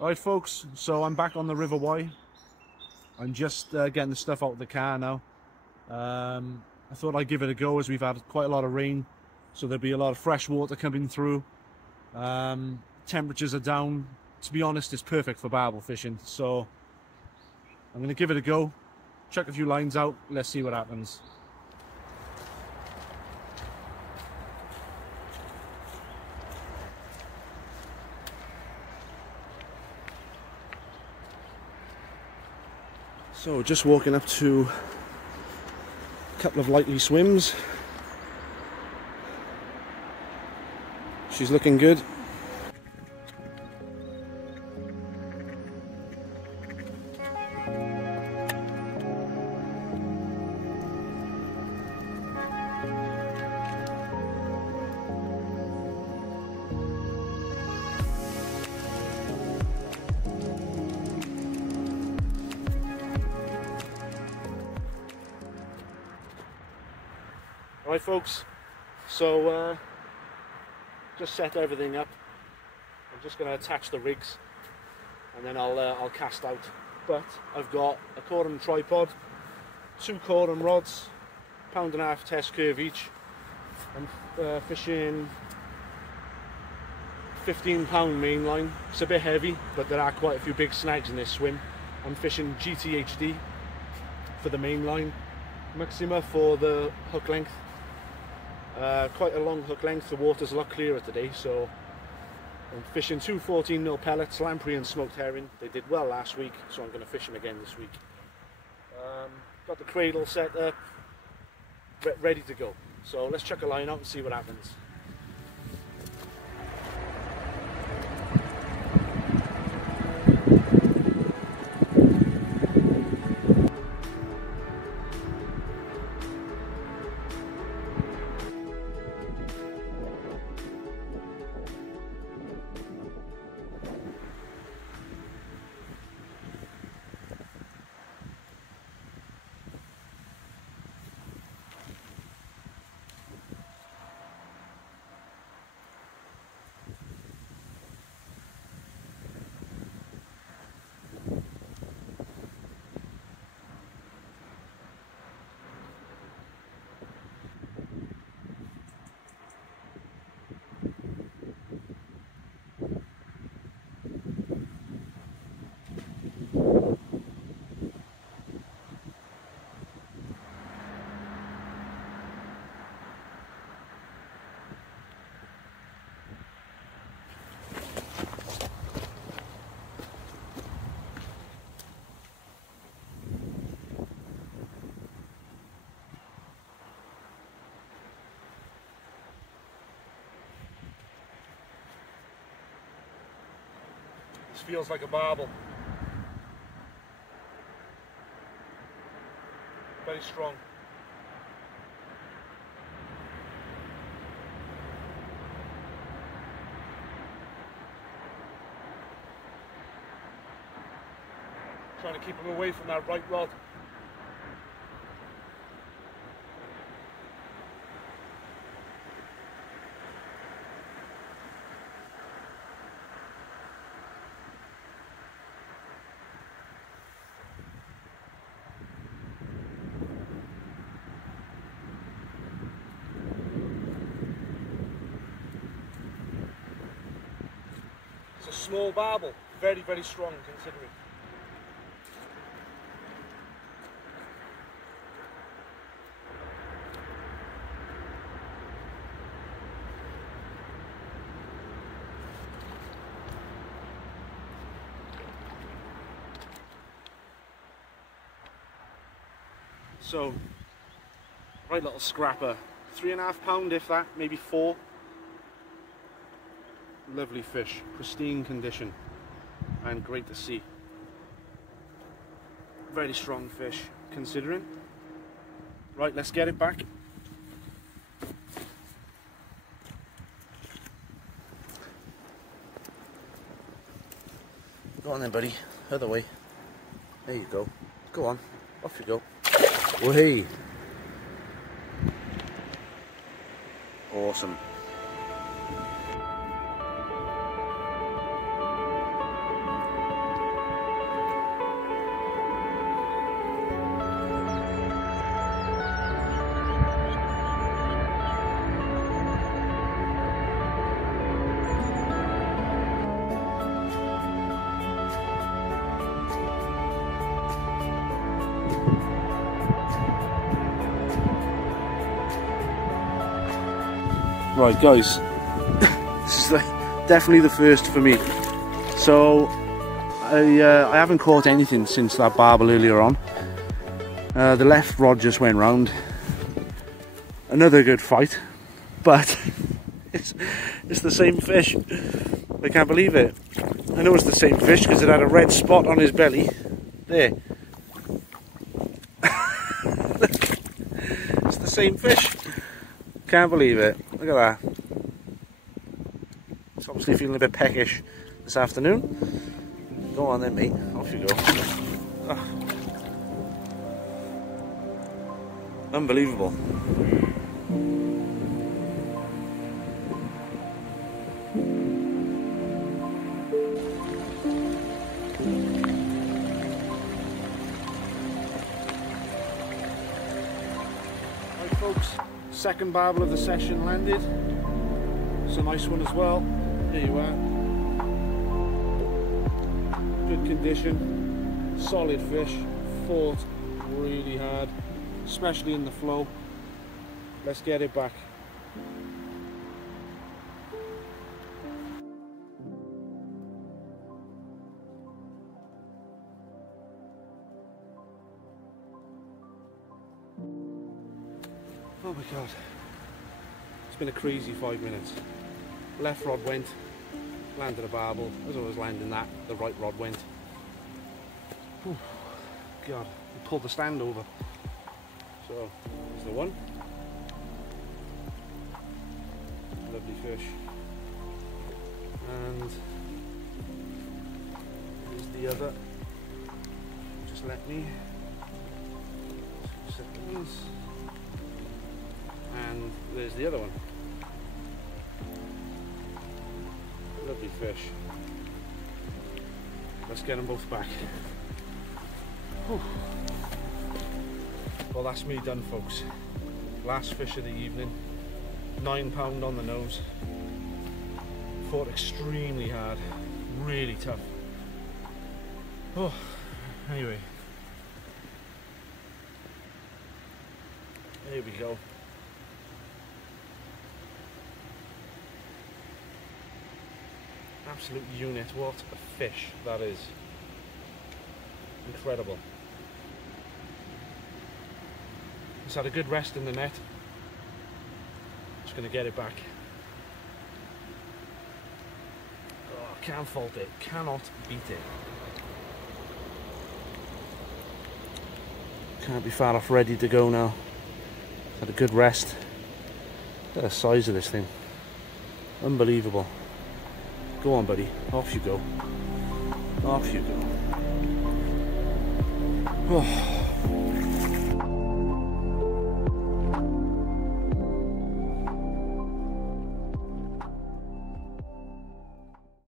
Alright folks, so I'm back on the River Wye. I'm just getting the stuff out of the car now. I thought I'd give it a go as we've had quite a lot of rain, so there'll be a lot of fresh water coming through. Temperatures are down. To be honest, it's perfect for barbel fishing, so I'm going to give it a go, chuck a few lines out, let's see what happens. So just walking up to a couple of lightly swims. She's looking good. Right folks, so just set everything up. I'm just going to attach the rigs and then I'll cast out. But I've got a Korum tripod, 2 Korum rods, £1.5 test curve each. I'm fishing 15 pound mainline. It's a bit heavy, but there are quite a few big snags in this swim. I'm fishing GTHD for the mainline, Maxima for the hook length. Quite a long hook length. The water's a lot clearer today, so I'm fishing 2 14mm pellets, lamprey and smoked herring. They did well last week, so I'm going to fish them again this week. Got the cradle set up, ready to go. So let's chuck a line out and see what happens. This feels like a barbel. Very strong. Trying to keep him away from that right rod. It's a small barbel, very, very strong considering. So, right little scrapper, 3.5 pound if that, maybe 4. Lovely fish, pristine condition, and great to see. Very strong fish, considering. Right, let's get it back. Go on then, buddy. Other way. There you go. Go on. Off you go. Oh, hey. Awesome. Right guys, this is definitely the first for me. So I haven't caught anything since that barbel earlier on. The left rod just went round. Another good fight, but it's the same fish. I can't believe it. I know it's the same fish because it had a red spot on his belly. There. It's the same fish. Can't believe it. Look at that. It's obviously feeling a bit peckish this afternoon. Go on then, mate. Off you go. Oh. Unbelievable. Right folks, second barbel of the session landed. It's a nice one as well. There you are. Good condition, solid fish, fought really hard, especially in the flow. Let's get it back. Oh my god, it's been a crazy 5 minutes. Left rod went, landed a barbel. As I was landing that, the right rod went. Whew. God, I pulled the stand over. So, there's the one. Lovely fish. And there's the other. Just let me. 2 seconds. And there's the other one. Lovely fish. Let's get them both back. Whew. Well, that's me done, folks. Last fish of the evening. £9 on the nose. Fought extremely hard. Really tough. Oh, anyway. Here we go. Absolute unit. What a fish that is. Incredible. It's had a good rest in the net. Just going to get it back. Oh, can't fault it. Cannot beat it. Can't be far off ready to go now. Had a good rest. Look at the size of this thing. Unbelievable. Go on, buddy. Off you go. Off you go. Oh.